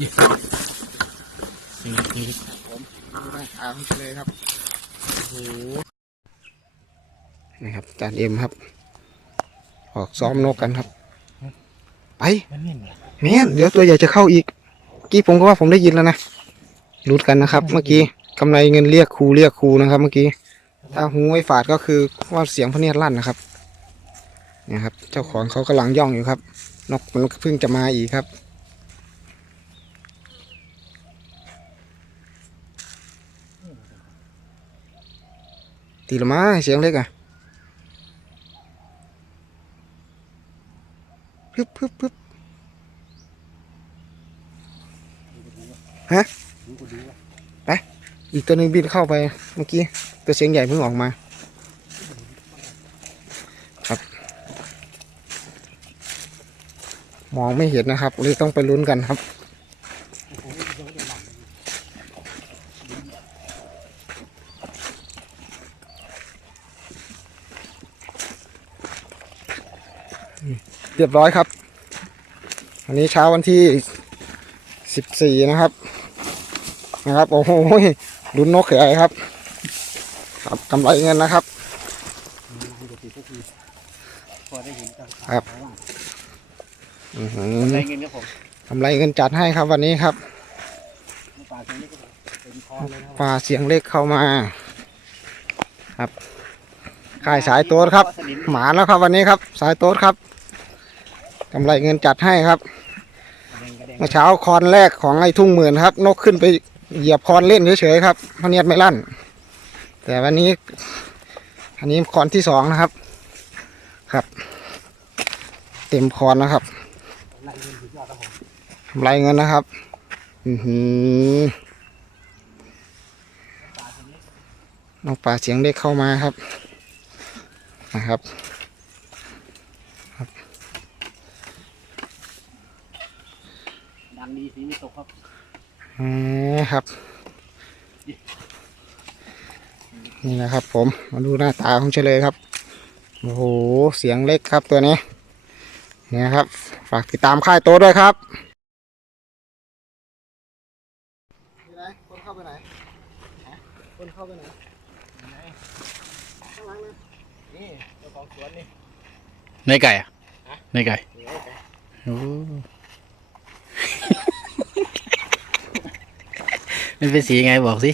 นี่นี่ผมดูได้ทางเลยครับโอ้โหนี่ครับจานเอ็มครับ ออกซ้อมนกกันครับ ไปมันนิ่มเลยแม่นเดี๋ยวตัวใหญ่จะเข้าอีกเมื่อกี้ผมก็ว่าผมได้ยินแล้วนะรุดกันนะครับ เมื่อกี้กำไรเงินเรียกครูเรียกครูนะครับ เมื่อกี้ถ้าหูไอ้ฝาดก็คือว่าเสียงพระเนียดลั่นนะครับเนี่ยครับ เจ้าของเขากำลังย่องอยู่ครับ นกมันเพิ่งจะมาอีกครับ ตีละมาเสียงเล็กอะพึบพึบพึบฮะไปอีกตัวหนึ่งบินเข้าไปเมื่อกี้ ตัวเสียงใหญ่เพิ่งออกมา ครับ มองไม่เห็นนะครับเลยต้องไปลุ้นกันครับ เรียบร้อยครับวันนี้เช้าวันที่สิบสี่นะครับ นะครับโอ้โหลุ้นนกเขยครับ ครับกำไรเงินนะครับครับอื้อหือได้เงินครับผมกำไรเงินจัดให้ครับวันนี้ครับปลาเสียงเล็กเข้ามา ครับค่ายสายโต๊ดครับ หมาแล้วครับวันนี้ครับ สายโต๊ดครับ กำไรเงินจัดให้ครับเมื่อเช้าคอนแรกของไอ้ทุ่งหมื่นครับ นกขึ้นไปเหยียบคอนเล่นเฉยๆครับพเนียดไม่ลั่น แต่วันนี้ อันนี้คอนที่สองนะครับ ครับ เต็มคอนนะครับกำไรเงินนะครับ อือหือนกป่าเสียงเล็กเข้ามาครับนะครับ ดังดีสีไม่ตกครับอืมครับ นี่นะครับ ผมมาดูหน้าตาของเฉลยครับโอ้โหเสียงเล็กครับตัวนี้เนี่ยครับ ฝากติดตามค่ายโตด้วยครับคนเข้าไปไหนคนเข้าไปไหนนี่เจ้าของสวนนี่ในไก่อะในไก่โอ้ มันเป็นสีไงบอกสิ